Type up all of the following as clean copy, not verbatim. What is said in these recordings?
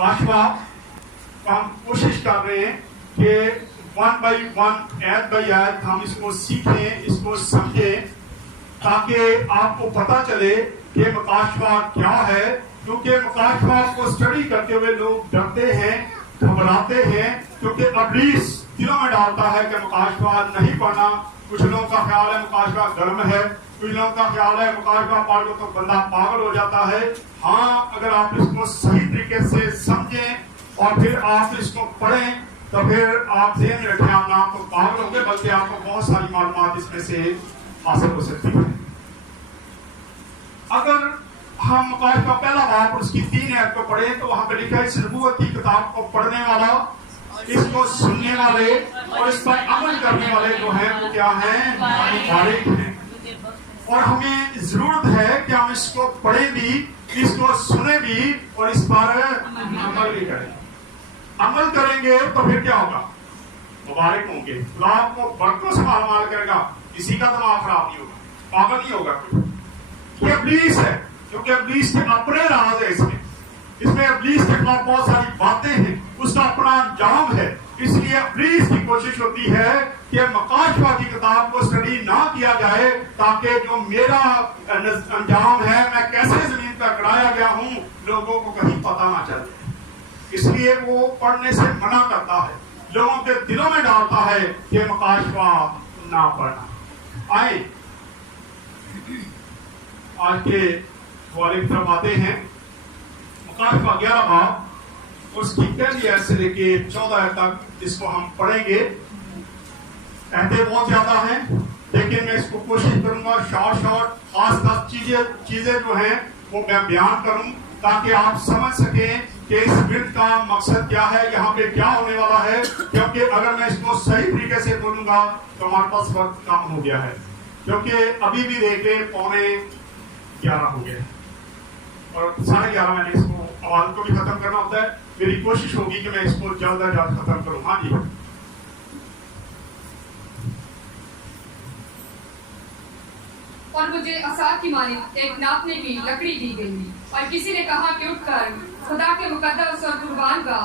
مکاشفہ ہم کوشش کر رہے ہیں کہ 1 by 1 آیت بائی آیت ہم اس کو سیکھیں، اس کو سمجھیں، تاکہ آپ کو پتہ چلے کہ مکاشفہ کیا ہے. کیونکہ مکاشفہ کو اسٹڈی کرتے ہوئے لوگ ڈرتے ہیں، گھبراتے ہیں، کیونکہ ابلیس دلوں میں ڈالتا ہے کہ مکاشفہ نہیں پڑھنا. کچھ لوگوں کا خیال ہے مکاشفہ گرم ہے، کچھ لوگوں کا خیال ہے مکاشفہ پڑھ لو تو بندہ پاگل ہو جاتا ہے. ہاں، اگر آپ اس کو صحیح طریقے سے سمجھیں اور پھر آپ اس کو پڑھیں تو پھر آپ ذہن میں رکھیں، آپ نہ آپ کو پاگل ہوں گے بلکہ آپ کو بہت ساری معلومات اس میں سے حاصل ہو سکتی ہے. اگر ہم مکاشفہ پہلا باب اور اس کی 3 آیت کو پڑھیں تو وہاں پہ لکھا ہے اس نبوت کی کتاب کو پڑھنے والا، اس کو سننے والے اور اس پر عمل کرنے والے جو ہیں وہ کیا ہیں؟ مبارک ہیں. اور ہمیں ضرورت ہے کہ ہم اس کو پڑھیں بھی، اس کو سنیں بھی اور اس پر عمل بھی کریں. عمل کریں گے تو پھر کیا ہوگا؟ مبارک ہوں گے. اللہ آپ کو برکتوں سے مال کرے گا، کسی کا دماغ خراب نہیں ہوگا، پاگل نہیں ہوگا. یہ ابلیس ہے، کیونکہ ابلیس کے اپنے راز ہے اس میں ابلیس کے خلاف بہت ساری باتیں ہیں، اس کا اپنا انجام ہے. اس لیے ابلیس کی کوشش ہوتی ہے کہ مکاشفہ کی کتاب کو اسٹڈی نہ کیا جائے، تاکہ جو میرا انجام ہے، میں کیسے زمین پر کڑایا گیا ہوں، لوگوں کو کہیں پتہ نہ چلے. اس لیے وہ پڑھنے سے منع کرتا ہے، لوگوں کے دلوں میں ڈالتا ہے کہ مکاشفہ نہ پڑھنا. آئیں آج کے حوالے کی طرف آتے ہیں. مکاشفہ 11 باب اس کی پہلی آیت سے لے کے 14 آیت تک اس کو ہم پڑھیں گے. آیتیں بہت زیادہ ہیں لیکن میں اس کو کوشش کروں گا شارٹ خاص چیزیں جو ہیں وہ میں بیان کروں تاکہ آپ سمجھ سکیں کہ اس بلڈ کا مقصد کیا ہے، یہاں پہ کیا ہونے والا ہے. کیونکہ اگر میں اس کو صحیح طریقے سے بولوں گا تو ہمارے پاس وقت کم ہو گیا ہے، کیونکہ ابھی بھی دیکھ لیں 11:15 ہو گئے اور 11:30 میں نے اس کو آواز کو بھی ختم کرنا ہوتا ہے. میری کوشش ہوگی کہ میں اس کو جلد از جلد ختم کروں. ہاں جی. اور مجھے عصا کی مانند ایک ناپنے کی لکڑی دی گئی اور کسی نے کہا کہ اٹھ کر خدا کے مقدس اور قربان کا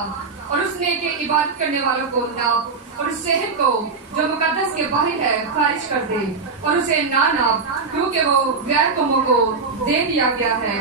اور اس نے کہ عبادت کرنے والوں کو ناپ اور اس شہر کو جو مقدس کے باہر ہے خارج کر دے اور اسے نہ ناپ، کیونکہ وہ غیر قوموں کو دے دیا گیا ہے.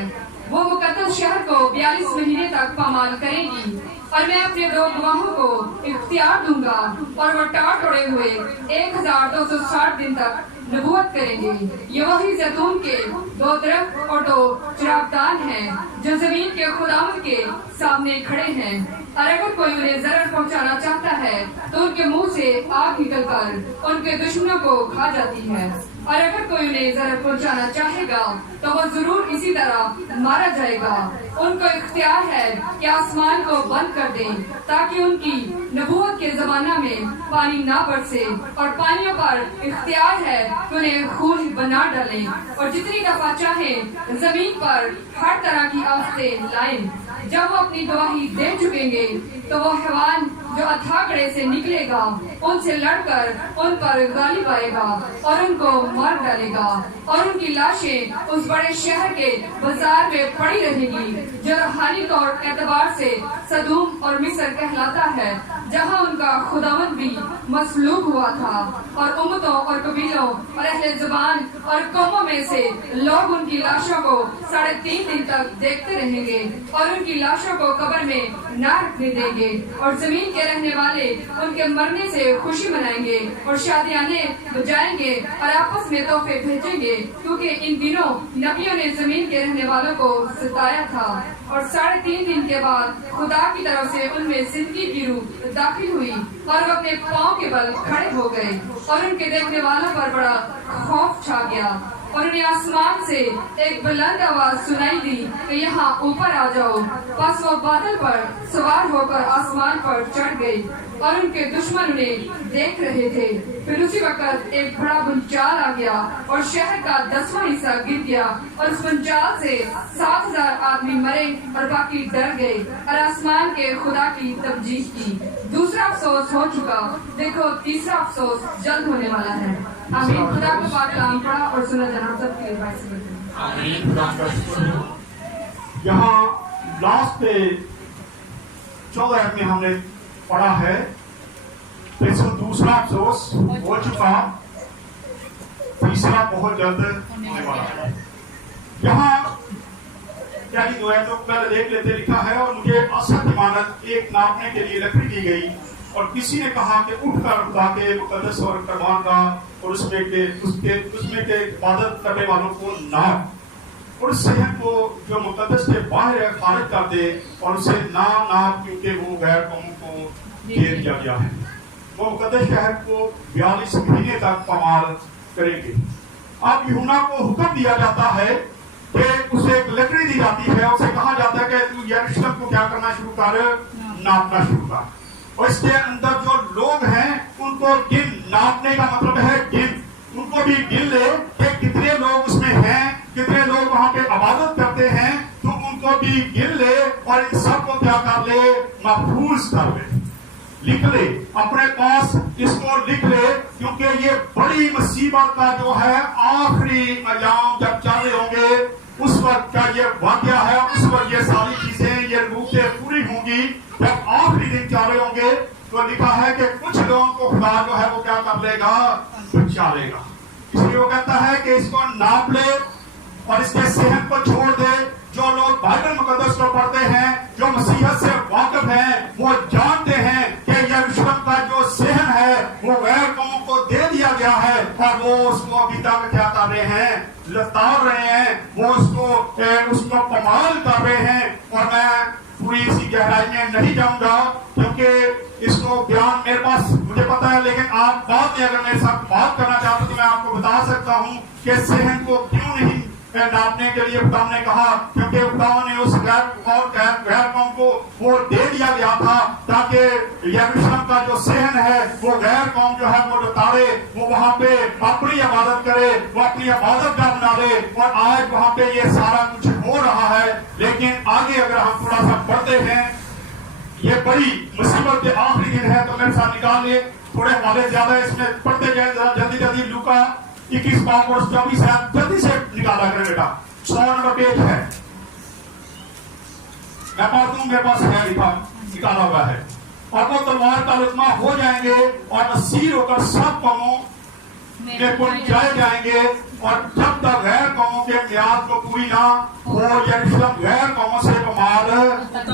وہ مقدس شہر کو 42 مہینے تک پامال کرے گی اور میں اپنے 2 گواہوں کو اختیار دوں گا اور وہ ٹاٹ اڑے ہوئے 1260 دن تک نبوت کریں گے. یہ وہی زیتون کے 2 درخت اور 2 چراغدان ہیں جو زمین کے خداوند کے سامنے کھڑے ہیں. اور اگر کوئی انہیں ضرر پہنچانا چاہتا ہے تو ان کے منہ سے آگ نکل کر ان کے دشمنوں کو کھا جاتی ہے. اور اگر کوئی انہیں ضرر پہنچانا چاہے گا تو وہ ضرور اسی طرح مارا جائے گا. ان کو اختیار ہے کہ آسمان کو بند کر دیں تاکہ ان کی نبوت کے زمانہ میں پانی نہ برسے، اور پانیوں پر اختیار ہے کہ انہیں خون بنا ڈالیں، اور جتنی دفعہ چاہیں زمین پر ہر طرح کی آفتیں لائیں. جب وہ اپنی گواہی دے چکیں گے تو وہ حیوان جو اتھاگڑے سے نکلے گا ان سے لڑ کر ان پر غالب آئے گا اور ان کو مار ڈالے گا، اور ان کی لاشیں اس بڑے شہر کے بازار میں پڑی رہیں گی جو روحانی طور اعتبار سے سدوم اور مصر کہلاتا ہے، جہاں ان کا خداوند بھی مصلوب ہوا تھا. اور امتوں اور قبیلوں اور اہل زبان اور قوموں میں سے لوگ ان کی لاشوں کو 3.5 دن تک دیکھتے رہیں گے اور ان کی لاشوں کو قبر میں نہ رکھنے دیں گے. اور زمین کے رہنے والے ان کے مرنے سے خوشی منائیں گے اور شادیانے بجائیں گے اور آپس میں تحفے بھیجیں گے، کیونکہ ان دنوں نبیوں نے زمین کے رہنے والوں کو ستایا تھا. اور 3.5 دن کے بعد خدا کی طرف سے ان میں زندگی کی روح داخل ہوئی اور وہ اپنے پاؤں کے بل کھڑے ہو گئے، اور ان کے دیکھنے والوں پر بڑا خوف چھا گیا. اور انہیں آسمان سے ایک بلند آواز سنائی دی کہ یہاں اوپر آ جاؤ. پس وہ بادل پر سوار ہو کر آسمان پر چڑھ گئے اور ان کے دشمن انہیں دیکھ رہے تھے. پھر اسی وقت ایک بڑا بنچال آ گیا اور شہر کا 10واں حصہ گر گیا، اور اس بنچال سے 7,000 آدمی مرے اور باقی ڈر گئے اور آسمان کے خدا کی تبجیح کی. دوسرا افسوس ہو چکا، دیکھو تیسرا افسوس جلد ہونے والا ہے. آمین. خدا کا پاک کلام پڑھا اور سنا جناب سب کے لیے. یہاں لاسٹ پہ 14 आयत में हमने पढ़ा है, फिर दूसरा अफसोस हो चुका, तीसरा बहुत जल्द होने वाला है। यहाँ क्या दो है तो पहले देख लेते, लिखा है और मुझे असत इमारत एक नापने के लिए लकड़ी दी गई और किसी ने कहा कि उठकर खुदा के मुकद्दस और कुर्बान का और उसमें के इबादत करने वालों को नाप और उस शहर को जो मुकद्दस के बाहर है खारिज कर दे और उसे नाप क्योंकि वो गैर कौमों को दे दिया गया है। वो मुकद्दस शहर को 42 महीने तक पमाल करेंगे। अब यूहन्ना को हुक्म दिया जाता है कि उसे एक लकड़ी दी जाती है, उसे कहा जाता है कि तू यरूशलेम को क्या करना शुरू कर, नापना शुरू कर। और इसके अंदर जो लोग हैं उनको गिन, नापने का मतलब है गिन, उनको भी गिन ले कि कितने लोग उसमें हैं, कितने लोग वहां पे इबादत करते हैं, तो उनको भी गिन ले और इन सबको क्या कर ले, महफूज कर ले, लिख ले अपने पास, इसको लिख ले, क्योंकि ये बड़ी मुसीबत का जो है आखिरी अयाम जब चल रहे होंगे उस वक्त का ये वाक़या है, उस वक्त ये सारी चीजें, ये रूपें पूरी होंगी जब आखिरी दिन चल रहे होंगे। तो लिखा है कि कुछ लोगों को खुदा जो है वो क्या कर लेगा, बचा लेगा। इसलिए वो कहता है कि इसको नाप ले और इसके सेहत को छोड़ दे। जो लोग बाइबल मुकद्दस को पढ़ते हैं, जो मसीहत से वाकिफ हैं, वो जानते हैं कि यरूशलेम का जो सहन है वो गैर कौमों को दे दिया गया है और वो उसको अभी तक क्या कर रहे हैं, लताड़ रहे हैं, वो उसको पमाल कर रहे हैं। और मैं पूरी इसी गहराई में नहीं जाऊंगा क्योंकि इसको बयान मेरे पास मुझे पता है, लेकिन आप बाद में अगर मेरे साथ बात करना चाहते हो तो मैं आपको बता सकता हूँ कि सहन को क्यों नहीं नापने के लिए खुदा ने कहा, क्योंकि खुदा ने उस गैर कौम को वो दे दिया गया था ताकि यरूशलेम का जो सहन है वो गैर कौम जो है वो लताड़े, वो वहां पे अपनी इबादत करे, वो अपनी इबादत का बना ले। और आज वहां पे ये सारा कुछ हो रहा है, लेकिन आगे अगर हम थोड़ा सा पढ़ते हैं, ये बड़ी मुसीबत के आखिरी दिन है, तो मेरे साथ निकालिए थोड़े हवाले ज्यादा इसमें पढ़ते जाए जल्दी जल्दी। लूका 21 बाब और 24 है, जल्दी से निकाला करें बेटा, 100 नंबर पेज है, मैं पढ़ दूं, मेरे पास है लिखा, निकाला हुआ है। और वो तलवार का रुतमा हो जाएंगे और असीर होकर सब कौमों में पहुंचाए जाएंगे और जब तक गैर कौमों के मियाद को पूरी ना हो यरूशलेम गैर कौमों से बमाल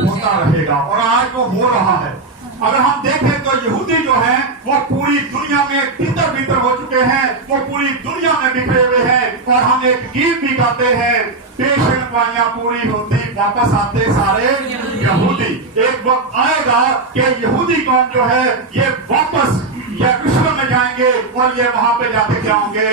होता रहेगा। और आज वो हो रहा है। अगर हम देखें तो यहूदी जो हैं वो पूरी दुनिया में तितर बितर हो चुके हैं, वो पूरी दुनिया में बिखरे हुए हैं। और हम एक गीत भी गाते हैं, पेशेंट पाइयां पूरी होती वापस आते सारे यहूदी। एक वक्त आएगा कि यहूदी कौम जो है ये वापस यरूशलेम में जाएंगे और ये वहां पे जाके क्या होंगे,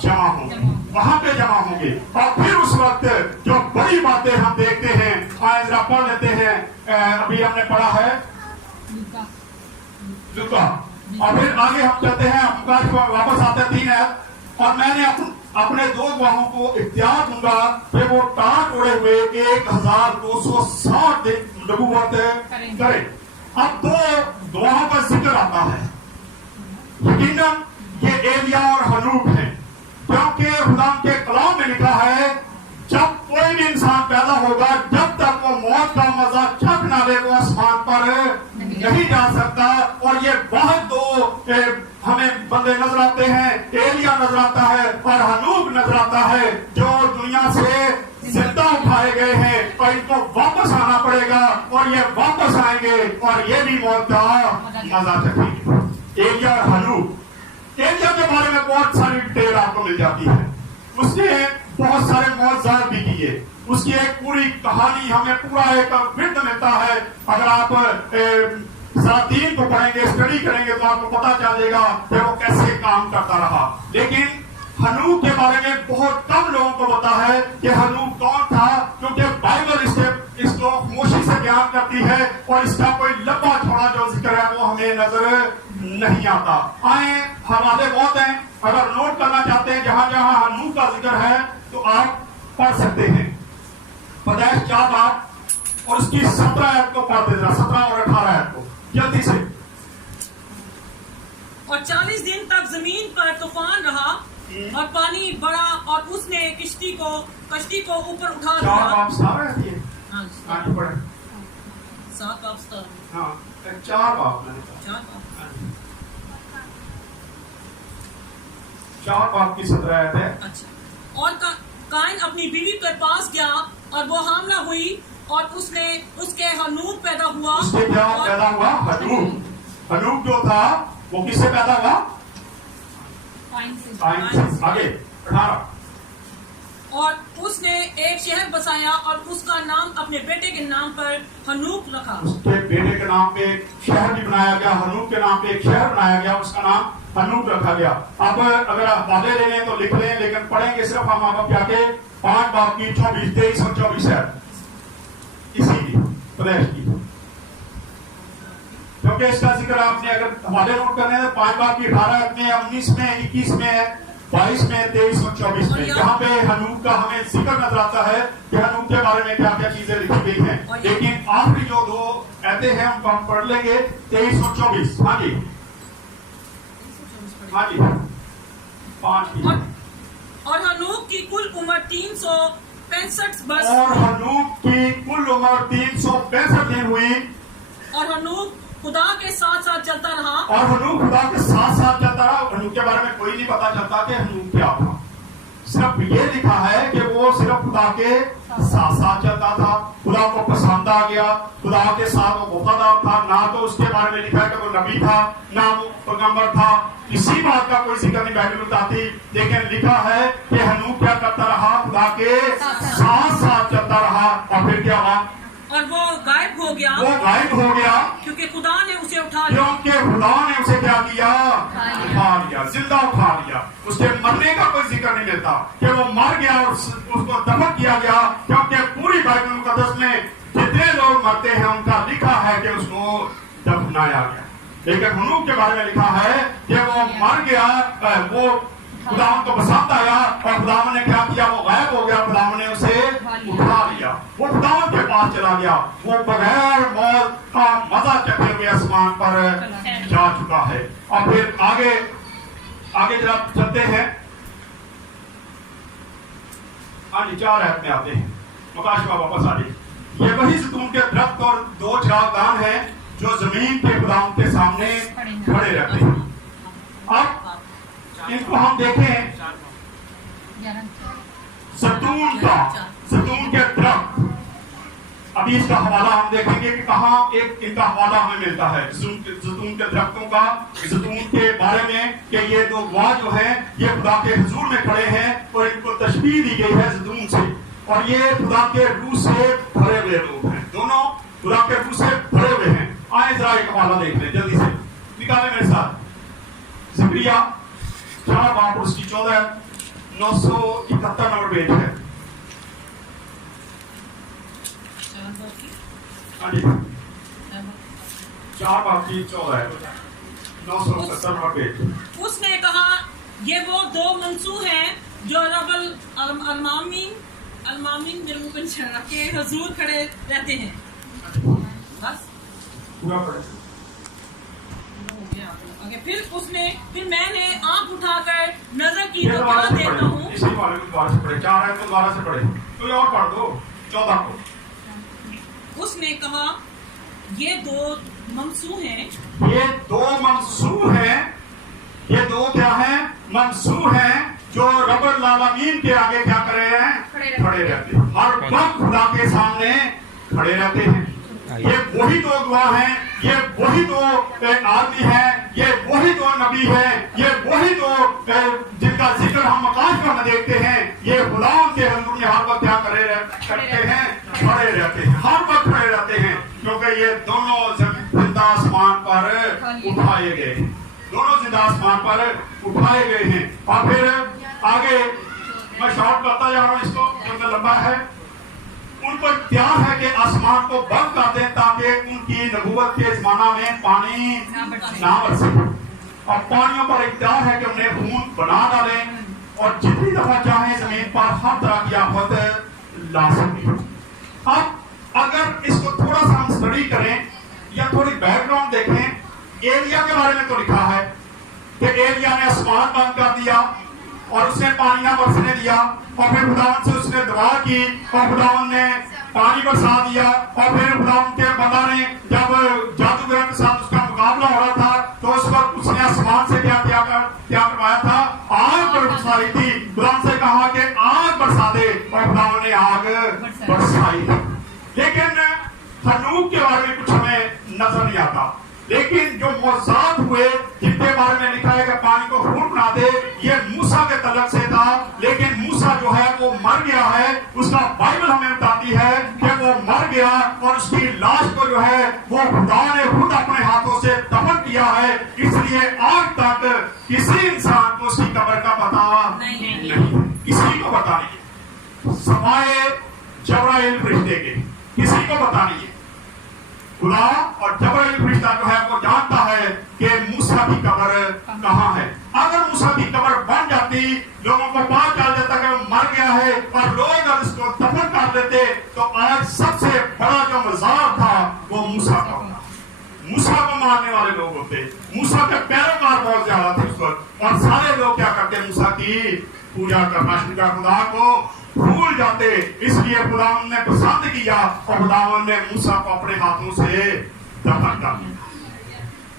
जमा होंगे, वहां पे जमा होंगे। और फिर उस वक्त जो बड़ी बातें हम देखते हैं, आज जरा पढ़ लेते हैं, अभी हमने पढ़ा है लूका, और फिर आगे हम चलते हैं, वापस आते हैं 3 है। और मैंने अपने 2 गवाहों को इख्तियार दूंगा कि वो टाट उड़े हुए 1260 दिन नबूवत करें। अब 2 गवाहों का जिक्र आता है, यकीनन ये एलिया और हनूक है, क्योंकि खुदा के कलाम में लिखा है जब कोई भी इंसान पैदा होगा जब तक वो मौत का मजा चख ना ले वो आसमान पर नहीं जा सकता। और ये बहुत 2 हमें बंदे नजर आते हैं, एलिया नजर आता है और हनूक नजर आता है, जो दुनिया से जिंदा उठाए गए हैं और इनको वापस आना पड़ेगा और ये वापस आएंगे और ये भी मौत का मजा चखेंगे। एलिया और हनूक, एलिया के बारे में बहुत सारी डिटेल आपको मिल जाती है, उसने बहुत सारे मौजज़ात भी किए, उसकी एक पूरी कहानी हमें पूरा एक वृत्त मिलता है। अगर आप सादीन को पढ़ेंगे, स्टडी करेंगे तो आपको पता चलेगा कि वो कैसे काम करता रहा। लेकिन हनूक के बारे में बहुत कम लोगों को पता है कि हनूक कौन था, क्योंकि बाइबल इसको खामोशी से बयान करती है और इसका कोई लंबा चौड़ा जो जिक्र है वो हमें नजर नहीं आता। आए हवाले बहुत हैं, अगर नोट करना चाहते हैं जहां जहां हनूक का जिक्र है तो आप पढ़ सकते हैं। पैदाइश 4 बाब और उसकी 17 आयत को पढ़ देना, 17 और 18 आयत को जल्दी से। और 40 दिन तक जमीन पर तूफान रहा और पानी बढ़ा और उसने कश्ती को ऊपर उठा लिया। 7 बाब 17 हाँ 4 बाप मैंने कहा 4 बाब 4 बाप की 17 आयत है। अच्छा। और काइन अपनी बीवी के पास गया और वो हामला हुई और उसके हनूक पैदा हुआ। उसके क्या पैदा हुआ? हनूक। हनूक जो था वो किससे पैदा हुआ? काइन से। आगे 18। और उसने एक शहर बसाया और उसका नाम अपने बेटे के नाम पर हनूक रखा। उसके बेटे के नाम पे एक शहर भी बनाया गया, हनूक के नाम पे एक शहर बनाया गया, उसका नाम हनूक रखा गया। अब अगर आप वादे ले लें तो लिख लें, लेकिन पढ़ेंगे सिर्फ हम आप क्या के 5 बाप की 24, 23 और 24 है इसी की प्रदेश की, क्योंकि इसका जिक्र आपने अगर हवाले नोट करने हैं 5 बाप की 18 में, 19 में, 21 में, 22 में, 23 और 24 में, जहाँ पे हनूक का हमें जिक्र नजर आता है कि हनूक के बारे में क्या क्या चीजें लिखी गई हैं। लेकिन आखिरी जो 2 आयतें हैं उनको हम पढ़ लेंगे 23 और 24। हाँ जी, हाँ जी 5 की। और हनूक की कुल उम्र 365 वर्ष। और हनूक की कुल उम्र 365 दिन हुई। और हनूक खुदा के साथ साथ चलता रहा। और हनूक खुदा के साथ साथ चलता रहा। हनूक के बारे में कोई नहीं पता चलता कि हनूक क्या था, सिर्फ ये लिखा है कि वो सिर्फ खुदा के साथ साथ चलता था, खुदा को पसंद आ गया, खुदा के साथ वो वफादार था। ना तो उसके बारे में लिखा है कि वो नबी था, ना वो पैगंबर था, इसी बात का कोई जिक्र नहीं बाइबल बताती। लेकिन लिखा है कि हनूक क्या करता रहा? खुदा के साथ साथ चलता रहा। और फिर क्या हुआ? और वो गायब हो गया। वो गायब हो गया क्योंकि खुदा ने उसे उठा लिया। क्योंकि खुदा ने उसे क्या किया? उठा लिया, जिंदा उठा लिया। उसके मरने का कोई जिक्र नहीं मिलता कि वो मर गया और उसको दफन किया गया, क्योंकि पूरी बाइबल मुकद्दस में जितने लोग मरते हैं उनका लिखा है कि उसको दफनाया गया। लेकिन हनूक के बारे में लिखा है कि वो मर गया, वो खुदावन को पसंद आया और खुदावन ने क्या किया? वो गायब हो गया, खुदावन ने उसे उठा लिया, वो खुदावन के पास चला गया। वो बगैर मौत का मजा चखते हुए आसमान पर जा चुका है। और फिर आगे जब चलते हैं, हाँ जी 4 आयत में आते हैं, प्रकाश का वापस आ जाए। ये वही ज़ैतून के दरख्त और 2 चिरागदान हैं जो जमीन के खुदावन के सामने खड़े रहते हैं। अब इनको हम देखें, ज़ैतून के दरख्त, अभी इसका हवाला हम देखेंगे कि कहाँ एक इनका हवाला हमें मिलता है ज़ैतून के दरख्तों का, ज़ैतून के बारे में कि ये 2 गवाह जो हैं ये खुदा के हुजूर में खड़े हैं और इनको तशबीह दी गई है ज़ैतून से, और ये खुदा के रूह से भरे हुए लोग हैं, दोनों खुदा के रूह से भरे हुए हैं। आए जरा एक हवाला देख लें जल्दी से, निकालें मेरे साथ। ज़करिया 4 बाप और उसकी 14, 971 नंबर पेज है। हाँ जी 4 बाप की 14, 971 नंबर पेज। उसने कहा ये वो 2 मंसूह हैं जो रबल अलमामीन मेरे मुंह पे के हुजूर खड़े रहते हैं। बस पूरा पढ़े। फिर मैंने आंख उठाकर नजर की तो क्या देखता हूँ। इसी वाले को दोबारा से पढ़े, 4 है तो दोबारा से पढ़े, तो और पढ़ दो 14 को। उसने कहा ये 2 मंसूह हैं। ये 2 मंसूह हैं, ये 2 क्या हैं? मंसूह हैं जो रब्बुल आलमीन के आगे क्या कर रहे हैं? खड़े रहते हैं, हर वक्त खुदा के सामने खड़े रहते हैं। ये वही 2 गवाह हैं, ये वही 2 आदमी हैं, ये वही 2 नबी हैं, ये वही 2 जिनका जिक्र हम आकाश में देखते हैं। ये खुदा के हुजूर में हर वक्त क्या करते हैं? खड़े रहते हैं, हर वक्त खड़े रहते हैं, क्योंकि ये दोनों जिंदा आसमान पर उठाए गए हैं, दोनों जिंदा आसमान पर उठाए गए हैं। और फिर आगे मैं शॉर्ट करता जा रहा हूँ इसको, क्योंकि लंबा है। उनको इख्तियार है कि आसमान को बंद कर दें ताकि उनकी नबूवत के जमाना में पानी ना बरसे, और पानियों पर इख्तियार है कि उन्हें खून बना डालें और जितनी दफा चाहे जमीन पर हर तरह की आफत ला सकें। अब अगर इसको थोड़ा सा हम स्टडी करें या थोड़ी बैकग्राउंड देखें, एलिया के बारे में तो लिखा है कि एलिया ने आसमान बंद कर दिया, اور उसने पानी ना बरसने दिया और फिर खुदावन से उसने दुआ की और खुदावन ने पानी बरसा दिया और फिर खुदावन के बंदा ने जब जादूगरों के साथ उसका मुकाबला हो रहा था तो उस वक्त उसने आसमान से क्या करवाया था, आग बरसाई थी। खुदावन से कहा कि आग बरसा दे और खुदावन ने आग बरसाई। लेकिन हनूक के बारे में कुछ हमें नजर नहीं आता। लेकिन जो मौजूद हुए जिनके बारे में लिखा है कि पानी को खून बना दे, ये मूसा के तलक से था। लेकिन मूसा जो है वो मर गया है, उसका बाइबल हमें बताती है कि वो मर गया और उसकी लाश को जो है वो खुदा ने खुद अपने हाथों से दफन किया है। इसलिए आज तक किसी इंसान को उसकी कब्र का पता नहीं, किसी को पता नहीं, सवाए जबराइल फरिश्ते के किसी को पता नहीं है। खुदा और जबराइल फरिश्ता जो है वो जानता है कि मूसा की कब्र कहाँ है। अगर मूसा की कब्र बन जाती, लोगों को पता चल जाता कि वो मर गया है और लोग अगर उसको दफन कर देते तो आज सबसे बड़ा जो मज़ार था वो मूसा का होता। मूसा को मारने वाले लोग होते, मूसा के पैरोकार बहुत ज्यादा थे उस वक्त, और सारे लोग क्या करते, मूसा की पूजा करना शुरू किया, खुदा को भूल जाते। इसलिए खुदावन ने पसंद किया और खुदावन ने मूसा को अपने हाथों से दफन कर दिया।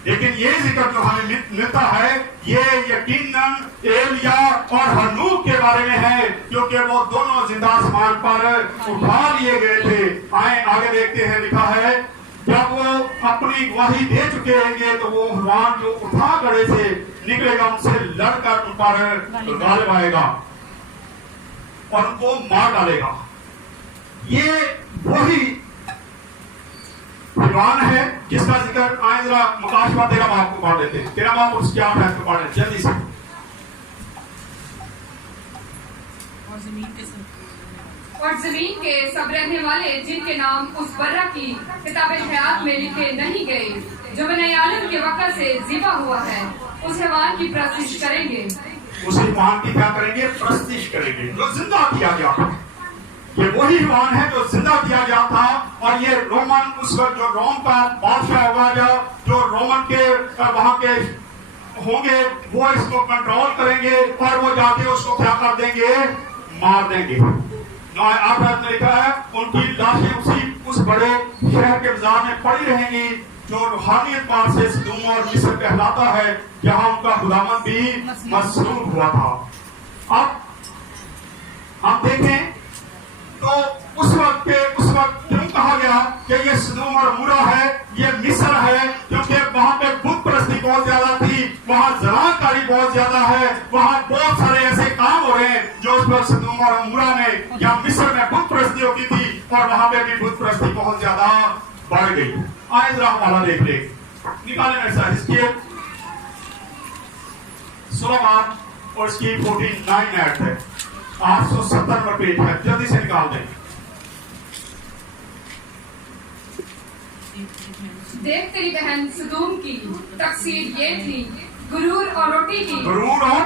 लेकिन ये जिक्र जो हमें मिलता है ये यकीनन एलिया और हनूक के बारे में है, क्योंकि वो दोनों जिंदा आसमान पर उठा लिए गए थे। आए आगे देखते हैं, लिखा है जब वो अपनी गवाही दे चुके होंगे तो वो भगवान जो उठा गड़े से निकलेगा, उनसे लड़कर उन पर गालिब आएगा और उनको मार डालेगा। ये वही विद्वान है जिसका जिक्र आए जरा मुकाशवा 13 बाब को पढ़ लेते हैं। 13 बाब उस क्या है तो पढ़ लेते जल्दी से। और जमीन के सब रहने वाले जिनके नाम उस बर्रा की किताब हयात में लिखे नहीं गए, जो बने आलम के वक़्त से जिबा हुआ है, उस हैवान की प्रस्तिश करेंगे। उस हैवान की क्या करेंगे? प्रस्तिश करेंगे, जो जिंदा किया गया था। ये वही हैवान है जो जिंदा किया गया था। और ये रोमन उस वक्त जो रोम का बादशाह होगा, जो रोमन के वहां के होंगे, वो इसको कंट्रोल करेंगे और वो जाके उसको क्या कर देंगे? मार देंगे। आखिरत में लिखा है उनकी लाशें उस बड़े शहर के बाजार में पड़ी रहेंगी जो रूहानियत पार से सदूम और मिस्र कहलाता है, जहां उनका खुदावंद भी मसरूर हुआ था। अब हम देखें तो उस वक्त क्यों कहा गया कि ये सदूम और अमूरा है, ये मिस्र है? क्योंकि वहां पे बुत परस्ती बहुत ज्यादा थी, वहां ज़राअतकारी बहुत ज्यादा है, वहां बहुत सारे ऐसे काम हो रहे हैं जो उस वक्त सदूम और अमूरा में या मिस्र में बुत परस्ती होती थी, और वहां पे भी बुत परस्ती बहुत ज्यादा बढ़ गई। आए जरा हवाला देख ले, निकाले मेरे साथ इसके 16 बाब और इसकी 49 ऐड है, 870 नंबर पेज है, जल्दी से निकाल दें। देख तेरी बहन सदूम की तकसीर ये थी, गुरूर और रोटी की, गुरूर और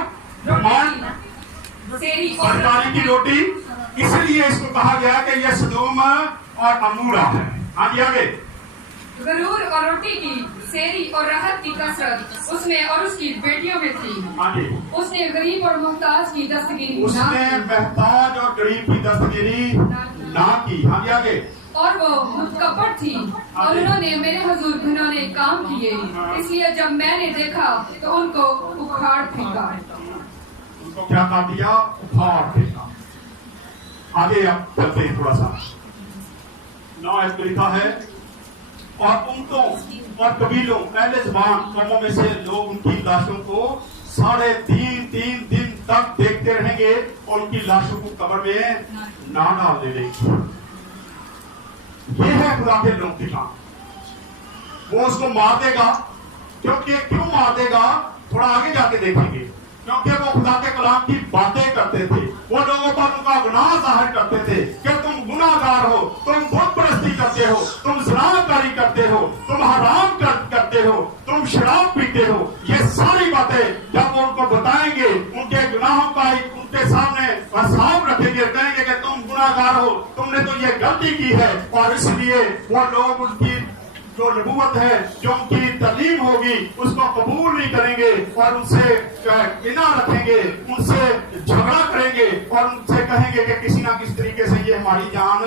सेरी और सरकारी की रोटी। इसलिए इसको कहा गया कि यह सदूम और अमूरा है। हाँ जी आगे। गुरूर और रोटी की, सेरी और राहत की कसरत उसमें और उसकी बेटियों में थी। हाँ जी। उसने गरीब और मोहताज की दस्तगिरी उसने महताज और गरीब की दस्तगिरी ना की। हाँ जी आगे। और वो मुतकब्बर थी और उन्होंने मेरे हुजूर घिनौने काम किए, इसलिए जब मैंने देखा तो उनको उखाड़ फेंका। उनको क्या कर दिया? उखाड़ फेंका। आगे आप चलते हैं थोड़ा सा। 9 ऐड में लिखा है और उनको और कबीलों पहले ज़बान कौमों में से लोग उनकी लाशों को 3.5 दिन तक देखते रहेंगे और उनकी लाशों को कब्र में ना डाल देंगे। ये है खुदा के लोग की काम। वो उसको मार देगा, क्योंकि क्यों मार देगा थोड़ा आगे जाके देखेंगे, क्योंकि वो खुदा के कलाम की बातें करते थे, वो लोगों पर उनका गुनाह जाहिर करते थे कि तुम गुनाहगार हो, तुम बुत परस्ती करते हो, तुम ज़राअतकारी करते हो, तुम हराम करते हो, तुम शराब पीते हो। ये सारी बातें जब वो उनको बताएंगे, उनके गुनाहों का उनके सामने हिसाब रखेंगे, कहेंगे कि तुम गुनाहगार हो, तुमने तो ये गलती की है, और इसलिए वो लोग उनकी जो नबूवत है, जो उनकी तालीम होगी, उसको कबूल नहीं करेंगे और उनसे किना रखेंगे, उनसे झगड़ा करेंगे और उनसे कहेंगे कि किसी ना किसी तरीके से ये हमारी जान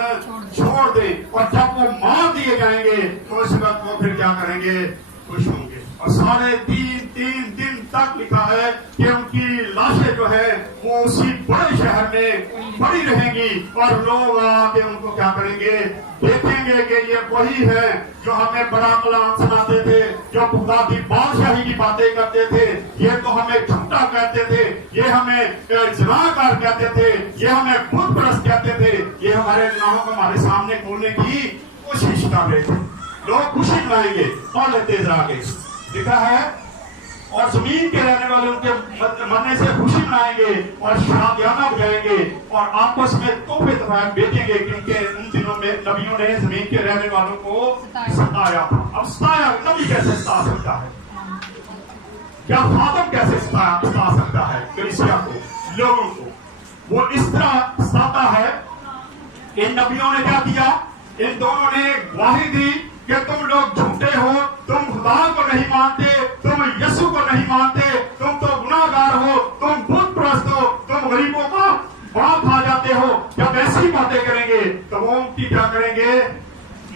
छोड़ दें, और जब वो मार दिए जाएंगे तो इस वक्त वो फिर क्या करेंगे, खुश होंगे। और 3.5 दिन तक लिखा है कि उनकी लाशें जो है वो उसी बड़े शहर में पड़ी रहेंगी और लोग आके उनको क्या करेंगे, देखेंगे कि ये वही है जो हमें बड़ा कलाम सुनाते थे, जो खुदा की बादशाही की बातें करते थे, ये तो हमें झूठा कहते थे, ये हमें जनाकार कहते थे, ये हमें बुत परस्त कहते थे, ये हमारे गुनाहों को हमारे सामने खोलने की कोशिश कर रहे थे। लोग खुशी मनाएंगे और लेते आगे लिखा है, और जमीन के रहने वाले उनके मरने से खुशी मनाएंगे और शादियाना बजाएंगे और आपस में तोहफे तोहफे बेचेंगे, क्योंकि उन दिनों में नबियों ने जमीन के रहने वालों को सताया। अब सताया नबी कैसे सता सकता है, क्या फादम कैसे सता सकता है कलीसिया को, लोगों को? वो इस तरह सताता है। इन नबियों ने क्या किया, इन दोनों ने गवाही दी कि तुम लोग झूठे हो, तुम खुदा को नहीं मानते, तुम यीशु को नहीं मानते, तुम तो गुनाहगार हो, तुम बुत परस्त हो, तुम गरीबों का बाप खा जाते हो। जब ऐसी बातें करेंगे तो वो उनकी क्या करेंगे,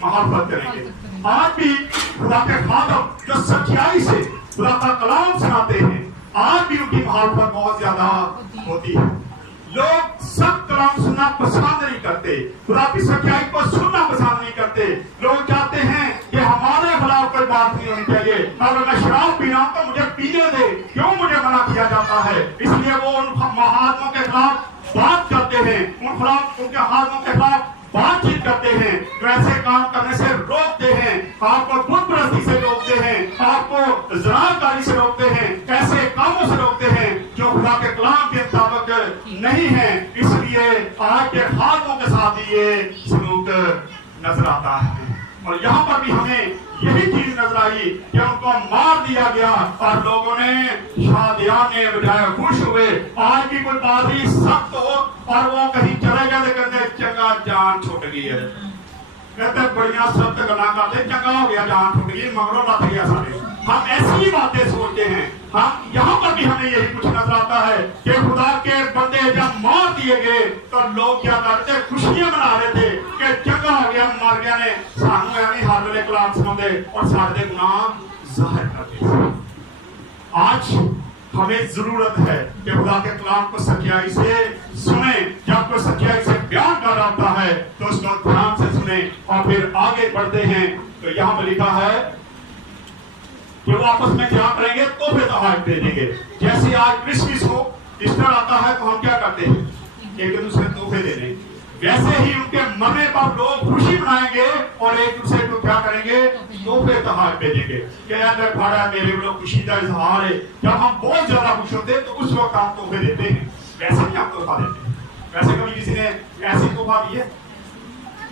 मोहब्बत करेंगे। आज भी खुदा के खादम जो सच्चाई से खुदा का कलाम सुनाते हैं, आज भी उनकी मोहब्बत बहुत ज्यादा होती है। लोग सब कलाम सुनना पसंद नहीं करते, खुदा की सच्चाई को सुनना पसंद नहीं करते। लोग चाहते हैं कि हमारे खिलाफ कोई बात नहीं होनी चाहिए, अगर मैं शराब पी रहा हूं तो मुझे पीने दे, क्यों मुझे मना किया जाता है? इसलिए वो उन महात्माओं के खिलाफ बात करते हैं, उनके हाथों के खिलाफ बातचीत करते हैं, वैसे काम करने से रोकते हैं, आपको बुत परस्ती से रोकते हैं, आपको ज़राकारी से रोकते हैं, ऐसे कामों से रोकते हैं जो खुदा के कलाम के मुताबिक नहीं है। इसलिए आज के हाथों के साथ ये सलूक नजर आता है। और यहाँ पर भी हमें यही चीज नजर आई कि उनको मार दिया गया और लोगों ने शादियाने बजाय खुश हुए। आज भी कोई पादरी सख्त हो और वो कहीं चले गए तो कहते चंगा जान छूट गई है, कहते बढ़िया सख्त गला करते चंगा हो गया, जान छूट गई, मगरों लग गया सारे। हम ऐसी बातें सोचते हैं। हम यहाँ पर भी हमें यही कुछ नजर आता है कि खुदा के बंदे जब मार दिए गए तो लोग क्या करते, खुशियां मना रहे थे कि चंगा हो गया, मार गया ने सानू एवं हर वेले कलाम सुनाते और सारे गुनाह जाहिर करते। आज हमें जरूरत है कि खुदा के कलाम को सच्चाई से सुने। जब कोई सच्चाई से बयान कर रहा होता है तो उसको ध्यान से सुने और फिर आगे बढ़ते हैं। तो यहाँ पर लिखा है कि वो आपस में क्या करेंगे, तोहफे तोहफे दे देंगे। जैसे आज क्रिसमस हो, ईस्टर आता है तो हम क्या करते हैं, एक दूसरे तोहफे दे देंगे। वैसे ही उनके मरने पर लोग खुशी मनाएंगे और एक दूसरे को क्या करेंगे, तोहफे तोहफे भेजेंगे कि यार भाड़ा मेरे लोग खुशी का इजहार है। जब हम बहुत ज्यादा खुश होते हैं तो उस वक्त हम तोहफे देते हैं, वैसे ही हम तोहफा देते हैं। वैसे कभी किसी ने ऐसी तोहफा दी है,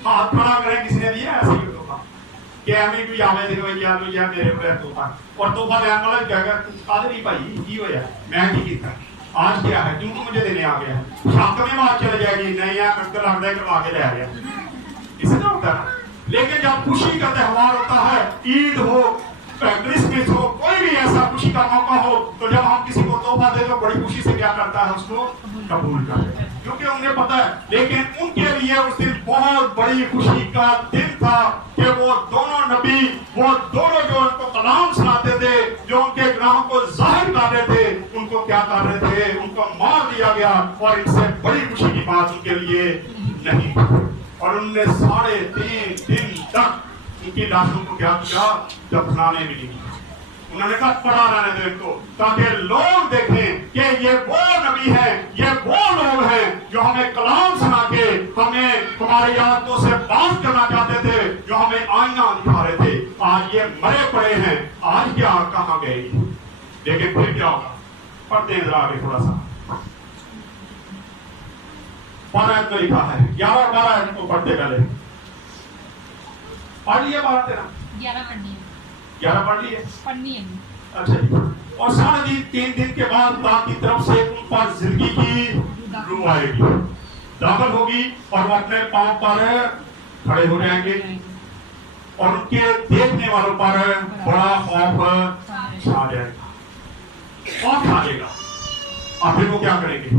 हाथ खड़ा करें किसी ने दिया ऐसे ही तोहफा कि हमें कोई आवे देखो यार लो यार मेरे को तोहफा, और तोहफा देने वाला कहेगा कादरी भाई की होया, मैं की कीता, आज क्या है, क्यों मुझे देने आ गया, शाम में बात चले जाएगी, नहीं यार मुझको लगता है करवा के ले आ गया, इससे होता है। लेकिन जब खुशी का त्योहार होता है, ईद हो, क्रिसमस हो, कोई भी ऐसा खुशी का मौका हो, तो जब हम किसी को तोहफा दे तो बड़ी खुशी से क्या करता है, उसको कबूल करता है, क्योंकि उन्हें पता है। लेकिन उनके लिए उस दिन बहुत बड़ी खुशी का दिन था कि वो दोनों नबी, वो दोनों जो उनको कलाम सुनाते थे, जो उनके गुनाहों को जाहिर कर रहे थे, उनको क्या कर रहे थे, उनको मार दिया गया। और इससे बड़ी खुशी की बात उनके लिए नहीं। और उनने 3.5 दिन तक उनकी लाशों को क्या किया, दफनाने मिली। उन्होंने कहा पड़ा रहने दो इनको, ताकि लोग देखें कि ये वो नबी है, ये वो लोग हैं जो हमें कलाम सुना के हमें हमारी आदतों से बात करना चाहते थे, जो हमें आईना दिखा रहे थे। आज ये मरे पड़े हैं, आज क्या कहाँ गए। लेकिन फिर क्या होगा, पढ़ते हैं जरा आगे थोड़ा सा। 12 में लिखा है, 11-12 को पढ़ते पहले पढ़ लिया, बात तेरा 11 पढ़नी है, 11 पढ़ लिए, पढ़नी है। अच्छा जी। और 3.5 दिन के बाद खुदा की तरफ से उन पर जिंदगी की रूह आएगी, दाखिल होगी और वो अपने पांव पर खड़े हो जाएंगे और उनके देखने वालों पर बड़ा खौफ छा जाएगा, खौफ छा जाएगा। और फिर वो क्या करेंगे?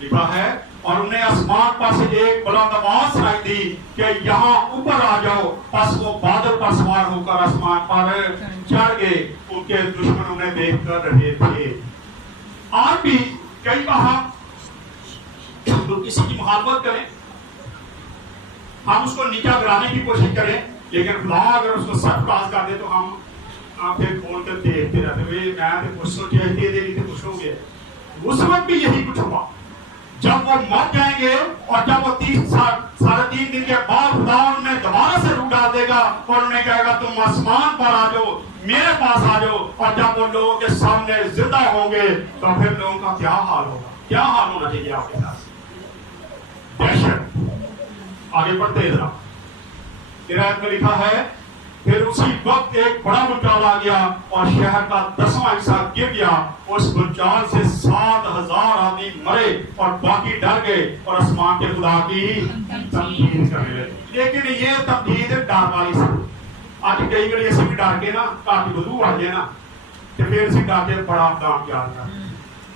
लिखा है और उन्हें आसमान पर से एक बुलंद आवाज सुनाई दी कि यहाँ ऊपर आ जाओ। बस वो बादल पर सवार होकर आसमान पर चढ़ गए। उनके दुश्मन उन्हें देख कर रहे थे। आज भी कई बार हम तो किसी की मुखालफत करें, हम उसको नीचा गिराने की कोशिश करें, लेकिन खुदा अगर उसको सच बात कर दे तो हम आंखें खोल कर देखते रहते। मैं तो कुछ सोचा दे दे तो खुश हो गया। उस वक्त भी यही कुछ हुआ। जब वो मर जाएंगे और जब वो 3.5 दिन के बाद खुदा उन्हें दोबारा से रूह डाल देगा और उन्हें कहेगा तुम आसमान पर आ जाओ, मेरे पास आ जाओ। और जब वो लोगों के सामने जिंदा होंगे तो फिर लोगों का क्या हाल होगा? क्या हाल होना चाहिए आपके साथ? दहशत। आगे बढ़ते जरा, किरायत में लिखा है फिर उसी वक्त एक बड़ा भूचाल आ गया और शहर का 10वां हिस्सा गिर गया। उस भूचाल से 7,000 आदमी मरे और बाकी डर गए और आसमान के खुदा की तमजीद करने लगे। लेकिन ये तमजीद डर वाली सी। आज कई बार ऐसे भी डर के ना घर की बदबू आ जाए ना तो फिर असीं डर के बड़ा काम याद कर।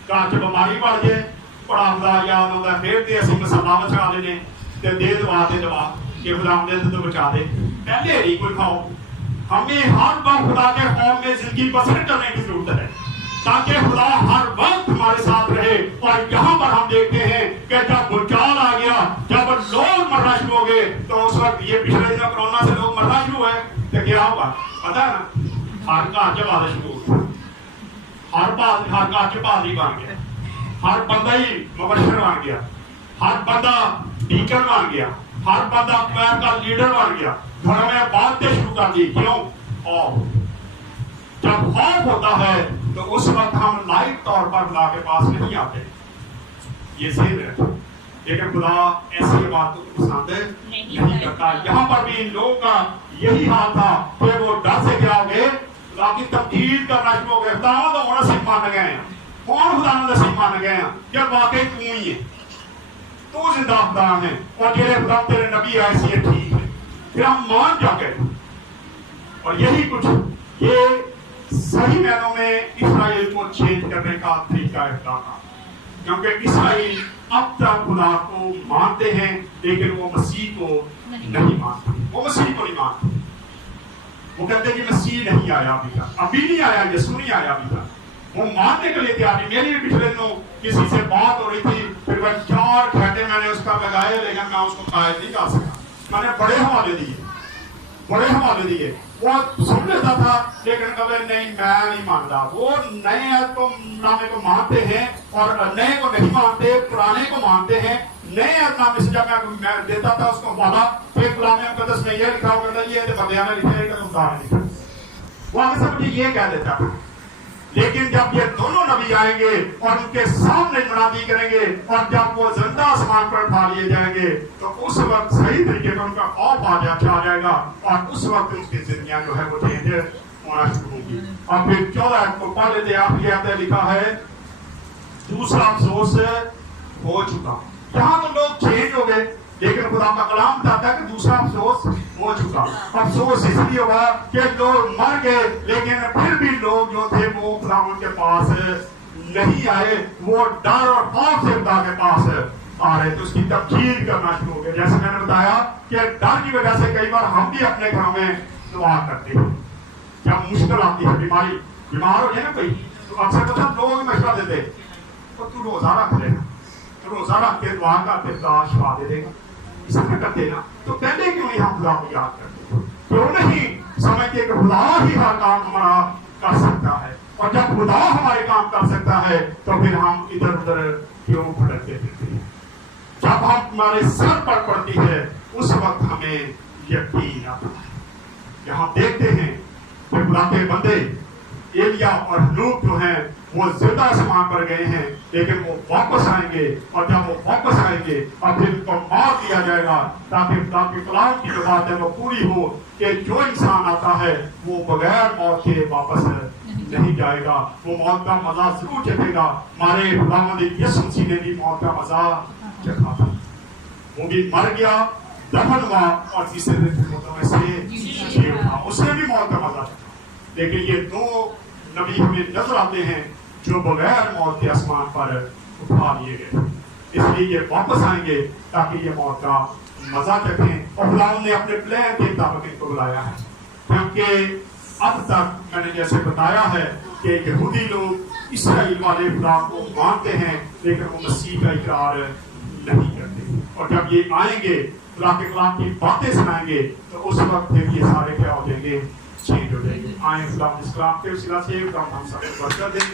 घर च बीमारी बढ़ जाए बड़ा खुदा याद आता है, फिर तो असीं मसाला बचा देने ते दे दवा ते दवा कि खुदा हमने तो बचा दे। पहले नहीं कोई खाओ। हमें हर वक्त खुदा के खौफ में जिंदगी बसर करने की जरूरत है ताकि खुदा हर वक्त हमारे साथ रहे। और यहाँ पर हम देखते हैं कि जब भूचाल आ गया, जब लोग मरना शुरू हो गए, तो उस वक्त ये पिछले दिनों कोरोना से लोग मरना शुरू हुए तो क्या हुआ पता है ना? हर घर च बादल शुरू हो गए, हर घर च पादरी बन गया, हर बंदा ही मुबशर बन गया, हर बंदा डीकन बन गया, हर बंदा पैर का लीडर बन गया, घर में बातें शुरू कर दी। क्यों? और जब खौफ होता है तो उस वक्त हम लाइव तौर पर खुदा के पास नहीं आते, ये सही है। लेकिन खुदा ऐसी बातों को पसंद नहीं करता। यहाँ पर भी इन लोगों का यही हाल था कि वो डर से क्या हो गए, खुदा की तब्दील करना शुरू हो गए। खुदा तो होना से मान गए हैं। कौन खुदा से मान गए हैं? जब वाकई तू ही है, तू जिंदा खुदा है और तेरे खुदा तेरे नबी ऐसी है, ठीक है, फिर हम मान जाके। और यही कुछ ये सही मायनों में इस्राएल को चेंज करने का तरीका था, क्योंकि इस्राएल अब तक खुदा को मानते हैं लेकिन वो मसीह को नहीं मानते। वो मसीह को नहीं मानते। वो कहते कि मसीह नहीं आया अभी तक, अभी नहीं आया, यीशु नहीं आया अभी तक। वो मानने के लिए तैयार नहीं। मेरी भी पिछले दिनों किसी से बात हो रही थी, फिर वह 4 घंटे मैंने उसका लगाया लेकिन मैं उसको कायद नहीं कर सका। मैंने बड़े हवाले दिए। वो सुन लेता था लेकिन कभी नहीं, मैं नहीं मानता। वो नए को नामे को मानते हैं और नए को नहीं मानते, पुराने को मानते हैं। नए नामे से जब मैं देता था उसको वादा, फिर गुलाम मुकद्दस में ये लिखा होगा ये बंदियां ने लिखा है, वो आगे से मुझे ये कह देता था। लेकिन जब ये दोनों नबी आएंगे और उनके सामने मुनादी करेंगे और जब वो जिंदा आसमान पर उठा लिए जाएंगे तो उस वक्त सही तरीके से उनका खौफ आ जाएगा और उस वक्त उसकी जिंदगियां जो है वो चेंज होना शुरू होगी। और फिर 14 को पढ़ लेते आखिरी आयत लिखा है दूसरा अफसोस हो चुका। यहाँ तो लोग चेंज हो गए लेकिन खुदा का कलाम बताता है कि दूसरा अफसोस हो चुका। अफसोस इसलिए हुआ कि लोग मर गए लेकिन फिर भी लोग जो थे वो खुदा उनके पास नहीं आए। वो डर और खौफ से खुदा के पास आ रहे तो उसकी तब्दील करना शुरू हो गया। जैसे मैंने बताया कि डर की वजह से कई बार हम भी अपने घरों में दुआ करते हैं। जब मुश्किल आती है, बीमार हो जाए ना कोई, तो अक्सर तो लोग मशवरा देते तो तू रोजा रख लेना, तो रोजा रख के दुआ करते खुदा शिफा दे देगा। करते ना तो पहले क्यों नहीं हम खुदा को याद करते? क्यों नहीं समझते कि खुदा ही हर काम हमारा कर सकता है? और जब खुदा हमारे काम कर सकता है तो फिर हम इधर उधर क्यों भटकते फिरते हैं? जब हम हमारे सर पर पड़ती है उस वक्त हमें यकीन आता है। यहाँ देखते हैं कि खुदा के बंदे एलिया और हनूक जो हैं वो जिंदा आसमान पर गए हैं लेकिन वो वापस आएंगे और जब वो वापस आएंगे और फिर उनको मार दिया जाएगा ताकि कलाम की जो बात है वो पूरी हो कि जो इंसान आता है वो बगैर मौत के वापस नहीं जाएगा। वो मौत का मजा जरूर चखेगा। हमारे खुदावंद यीशु मसीह ने भी मौत का मजा चखा था। वो भी मर गया, दफन हुआ और तीसरे दिन फिर मुर्दों में से जी उठा, उसने भी मौत का मजा। लेकिन ये दो नबी हमें नजर आते हैं जो बगैर मौत के आसमान पर उठा लिए गए, इसलिए ये वापस आएंगे ताकि ये मौत का मजा चखें। और खुदा ने अपने प्लान के मुताबिक इनको बुलाया है, क्योंकि अब तक मैंने जैसे बताया है कि यहूदी लोग इसराइल वाले खुदा को मानते हैं लेकिन वो मसीह का इकरार नहीं करते, और जब ये आएंगे खुदा के कलाम की बातें सुनाएंगे तो उस वक्त फिर ये सारे क्या हो जाएंगे, चेंज हो जाएंगे। आए खुदा इस कलाम के वसीला से हम सब बरकत दें।